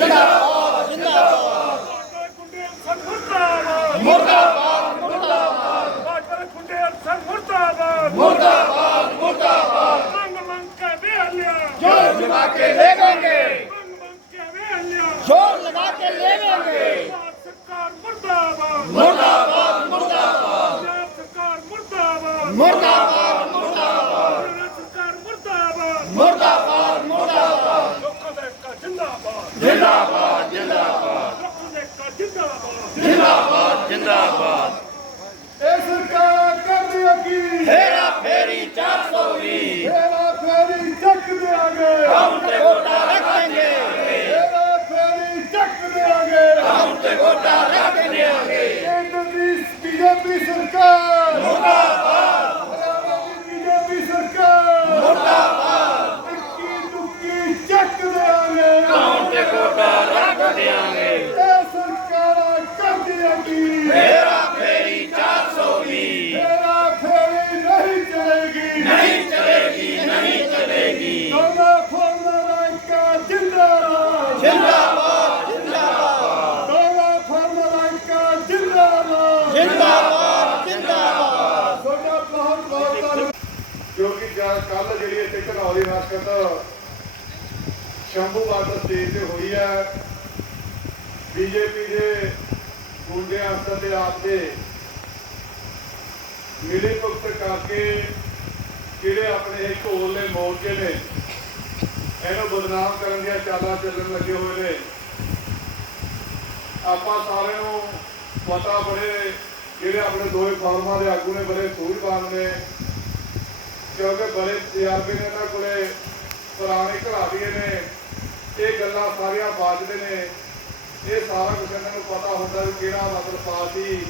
ਜਿੰਦਾਬਾਦ ਜਿੰਦਾਬਾਦ ਗੁੰਡੇ ਅਨਸਰ ਮੁਰਦਾਬਾਦ ਮੁਰਦਾਬਾਦ ਮੁਰਦਾਬਾਦ ਬਾਜਰ ਗੁੰਡੇ ਅਨਸਰ ਮੁਰਦਾਬਾਦ ਮੁਰਦਾਬਾਦ ਮੁਰਦਾਬਾਦ ਮੰਗ ਮੰਗ ਕੇ ਵੇਲਿਆ ਜੋਰ ਲਗਾ ਕੇ ਲੇਵਾਂਗੇ ਮੰਗ ਮੰਗ ਕੇ ਵੇਲਿਆ ਜੋਰ ਲਗਾ ਕੇ ਲੇਵਾਂਗੇ ਸਰਕਾਰ ਮੁਰਦਾਬਾਦ ਮੁਰਦਾਬਾਦ ਮੁਰਦਾਬਾਦ ਸਰਕਾਰ ਮੁਰਦਾਬਾਦ ਮੁਰਦਾਬਾਦ ਮੁਰਦਾਬਾਦ ਪੰਜਾਬ ਸਰਕਾਰ ਮੁਰਦਾਬਾਦ ਮੁਰਦਾਬਾਦ ਮੁਰਦਾਬਾਦ ਲੋਕਾਂ ਦਾ ਇੱਕ ਜਿੰਦਾਬਾਦ ਜਿੰਦਾਬਾਦ ਜਿੰਦਾਬਾਦ ਲੋਕਾਂ ਦਾ ਇੱਕ ਜਿੰਦਾਬਾਦ ਜਿੰਦਾਬਾਦ ਜਿੰਦਾਬਾਦ ਜਿੰਦਾਬਾਦ। ਜਿੰਦਾਬਾਦ ਦੋਨਾ ਫੌਜਾਂ ਦਾ ਇੱਕ ਜਿੰਦਾਬਾਦ। ਜਿੰਦਾਬਾਦ ਜਿੰਦਾਬਾਦ। ਤੁਹਾਡਾ ਬਹੁਤ ਬਹੁਤ ਧੰਨਵਾਦ। ਕਿਉਂਕਿ ਕੱਲ ਜਿਹੜੀ ਇੱਥੇ ਘਨੌਲੀ ਹਰਕਤ ਸ਼ੰਭੂ ਬਾਰਡਰ ਸਟੇਜ ਤੇ ਹੋਈ ਹੈ ਬੀਜੇਪੀ ਦੇ ਗੁੰਡੇ ਅਫਸਰ ਦੇ ਆਪ ਦੇ ਮਿਲੀ ਭੁਗਤ ਕਰਕੇ ਜਿਹੜੇ ਆਪਣੇ ਇਹ ਘੋਲੇ ਮੋਰਚੇ ਨੇ ਇਹਨੂੰ ਬਦਨਾਮ ਕਰਨ ਦੀਆਂ ਚਾਲਾਂ ਚੱਲਣ ਲੱਗੇ ਹੋਏ ਨੇ। ਆਪਾਂ ਸਾਰਿਆਂ ਨੂੰ ਪਤਾ ਬੜੇ ਜਿਹੜੇ ਆਪਣੇ ਦੋਵੇਂ ਫਾਰਮਾਂ ਦੇ ਆਗੂ ਨੇ, ਬੜੇ ਸੂਝਵਾਨ ਨੇ। ਕਿਉਂਕਿ ਬੜੇ ਤਜਰਬੇ ਨੇ ਇਹਨਾਂ ਕੋਲੇ, ਪੁਰਾਣੇ ਘਰਾੜੀਏ ਨੇ। ਇਹ ਗੱਲਾਂ ਸਾਰੀਆਂ ਬਾਜਦੇ ਨੇ। ਇਹ ਸਾਰਾ ਕੁਝ ਇਹਨਾਂ ਨੂੰ ਪਤਾ ਹੁੰਦਾ ਵੀ ਕਿਹੜਾ ਮਤਲਬ ਪਾਰਟੀ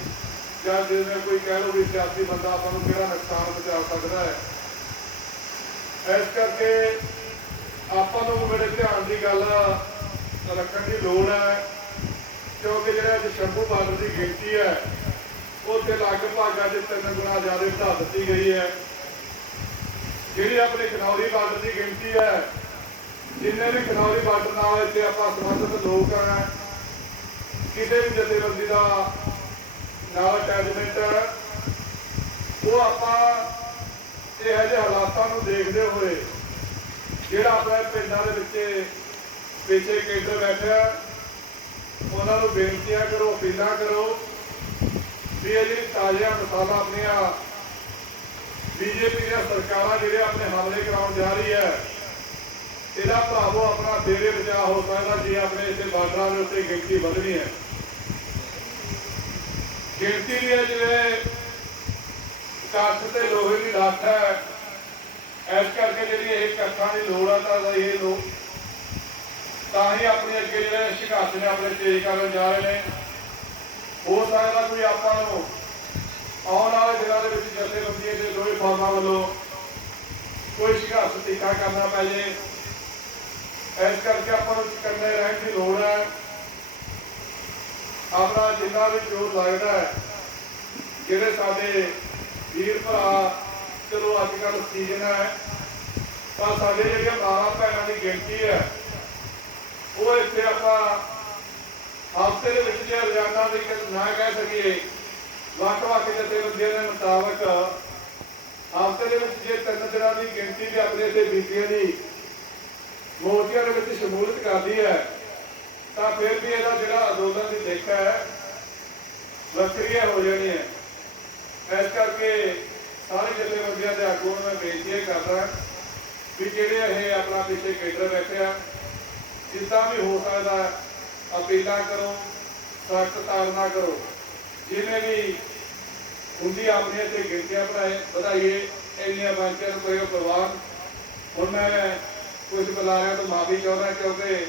ਜਾਂ ਜਿਵੇਂ ਕੋਈ ਕਹਿ ਲਓ ਵੀ ਸਿਆਸੀ ਬੰਦਾ ਆਪਾਂ ਨੂੰ ਕਿਹੜਾ ਨੁਕਸਾਨ ਪਹੁੰਚਾ ਸਕਦਾ ਹੈ। ਇਸ ਕਰਕੇ ਆਪਾਂ ਨੂੰ ਬੜੇ ਧਿਆਨ ਦੀ ਗੱਲ ਰੱਖਣ ਦੀ ਲੋੜ ਹੈ, ਕਿਉਂਕਿ ਜਿਹੜਾ ਅੱਜ ਸ਼ੰਭੂ ਬਾਰਡਰ ਦੀ ਗਿਣਤੀ ਹੈ ਉਹ ਤੇ ਲਗਭਗ ਅੱਜ ਤਿੰਨ ਗੁਣਾ ਜ਼ਿਆਦਾ ਵਧਾ ਦਿੱਤੀ ਗਈ ਹੈ। ਜਿਹੜੀ ਆਪਣੇ ਖਨੌਰੀ ਬਾਰਡਰ ਦੀ ਗਿਣਤੀ ਹੈ, ਜਿੰਨੇ ਵੀ ਖਨੌਰੀ ਬਾਰਡਰ ਨਾਲ ਇੱਥੇ ਆਪਾਂ ਸੰਬੰਧਿਤ ਲੋਕ ਆ ਕਿਸੇ ਵੀ ਜਥੇਬੰਦੀ ਦਾ ਨਾਲ ਅਟੈਚਮੈਂਟ ਉਹ ਆਪਾਂ ਇਹ ਜਿਹੇ ਹਾਲਾਤਾਂ ਨੂੰ ਦੇਖਦੇ ਹੋਏ ਜਿਹੜਾ ਆਪਣੇ ਪਿੰਡਾਂ ਦੇ ਵਿੱਚ ਪਿੱਛੇ ਕੇਂਦਰ ਬੈਠਿਆ, ਉਹਨਾਂ ਨੂੰ ਬੇਨਤੀਆਂ ਕਰੋ, ਅਪੀਲਾਂ ਕਰੋ ਵੀ ਇਹ ਜਿਹੜੀ ਤਾਜ਼ੀਆਂ ਮਿਸਾਲਾਂ ਆਪਣੀਆਂ ਬੀਜੇਪੀ ਦੀਆਂ ਸਰਕਾਰਾਂ ਜਿਹੜੇ ਆਪਣੇ ਹਮਲੇ ਕਰਾਉਣ ਜਾ ਰਹੀ ਹੈ, ਇਹਦਾ ਭਰਾਵੋ ਆਪਣਾ ਫੇਰੇ ਬਚਾ ਹੋ ਸਕਦਾ ਜੇ ਆਪਣੇ ਇੱਥੇ ਬਾਰਡਰਾਂ ਦੇ ਉੱਤੇ ਗਿਣਤੀ ਵਧਣੀ ਹੈ। ਗਿਣਤੀ ਲਈ ਜਿਹੜੇ ਜਿਵੇਂ ਤੇ ਲੋਹੇ ਦੀ ਲੱਠ ਹੈ ਇਸ ਕਰਕੇ ਜਿਹੜੀ ਇਹ ਕੱਠਾਂ ਦੀ ਲੋੜ ਆ, ਤਾਂ ਇਹ ਲੋਕ ਤਾਂ ਹੀ ਆਪਣੇ ਅੱਗੇ ਜਿਹੜੇ ਸ਼ਿਕਾਇਤ ਨੇ, ਆਪਣੇ ਤੇਜ਼ ਕਰਨ ਜਾ ਰਹੇ ਨੇ। ਹੋ ਸਕਦਾ ਕੋਈ ਆਪਾਂ ਨੂੰ ਆਉਣ ਵਾਲੇ ਦਿਨਾਂ ਦੇ ਵਿੱਚ ਜਥੇਬੰਦੀਆਂ ਦੇ ਦੋਵੇਂ ਫਾਰਮਾਂ ਵੱਲੋਂ ਕੋਈ ਸ਼ਿਕਾਇਤ ਤਿੱਖਾ ਕਰਨਾ ਪੈ ਜੇ। ਇਸ ਕਰਕੇ ਆਪਾਂ ਨੂੰ ਕੰਨੇ ਰਹਿਣ ਦੀ ਲੋੜ ਹੈ। ਆਪਣਾ ਜਿੰਨਾ ਵੀ ਜੋਰ ਲੱਗਦਾ ਹੈ, ਜਿਹੜੇ ਸਾਡੇ ਵੀਰ ਭਰਾ ਚਲੋ ਅੱਜ ਕੱਲ ਸੀਜ਼ਨ ਹੈ ਪਰ ਸਾਡੇ ਜਿਹੜੀਆਂ ਮਾਵਾਂ ਭੈਣਾਂ ਦੀ ਗਿਣਤੀ ਹੈ, ਉਹ ਇੱਥੇ ਆਪਾਂ ਹਫ਼ਤੇ ਦੇ ਵਿੱਚ ਜੇ ਰੋਜ਼ਾਨਾ ਦੀ ਨਾ ਕਹਿ ਸਕੀਏ ਵੱਖ ਵੱਖ ਜਥੇਬੰਦੀਆਂ ਦੇ ਮੁਤਾਬਕ ਹਫ਼ਤੇ ਦੇ ਵਿੱਚ ਜੇ ਤਿੰਨ ਦਿਨਾਂ ਦੀ ਗਿਣਤੀ ਵੀ ਆਪਣੇ ਇੱਥੇ ਬੀਬੀਆਂ ਦੀ ਮੋਰਚਿਆਂ ਦੇ ਵਿੱਚ ਸ਼ਮੂਲੀਅਤ ਕਰਦੀ ਹੈ, ਤਾਂ ਫਿਰ ਵੀ ਇਹਦਾ ਜਿਹੜਾ ਅੰਦੋਲਨ ਦੀ ਦਿੱਖ ਹੈ, ਵੱਖਰੀਆਂ ਹੋ ਜਾਣੀ ਹੈ ਇਸ ਕਰਕੇ ਸਾਰੇ ਜਥੇਬੰਦੀਆਂ ਦੇ ਆਗੂਆਂ ਨੂੰ ਮੈਂ ਬੇਨਤੀ ਇਹ ਕਰਦਾ ਵੀ ਜਿਹੜੇ ਇਹ ਆਪਣਾ ਪਿੱਛੇ ਕੇਂਦਰ ਬੈਠੇ ਆ, ਜਿੱਦਾਂ ਵੀ ਹੋ ਸਕਦਾ ਅਪੀਲਾਂ ਕਰੋ, ਸਖਤ ਤਾੜਨਾ ਕਰੋ। ਜਿਵੇਂ ਵੀ ਹੁੰਦੀ ਆਪਣੀਆਂ ਤੇ ਗਿਣਤੀਆਂ ਬਣਾਏ, ਵਧਾਈਏ, ਇੰਨੀਆਂ ਬਾਂਚਾਂ ਨੂੰ ਕੋਈ ਪ੍ਰਵਾਹ ਹੁਣ ਮੈਂ ਕੁਝ ਬੁਲਾਰਿਆਂ ਤੋਂ ਮਾਫੀ ਚਾਹੁੰਦਾ ਕਿਉਂਕਿ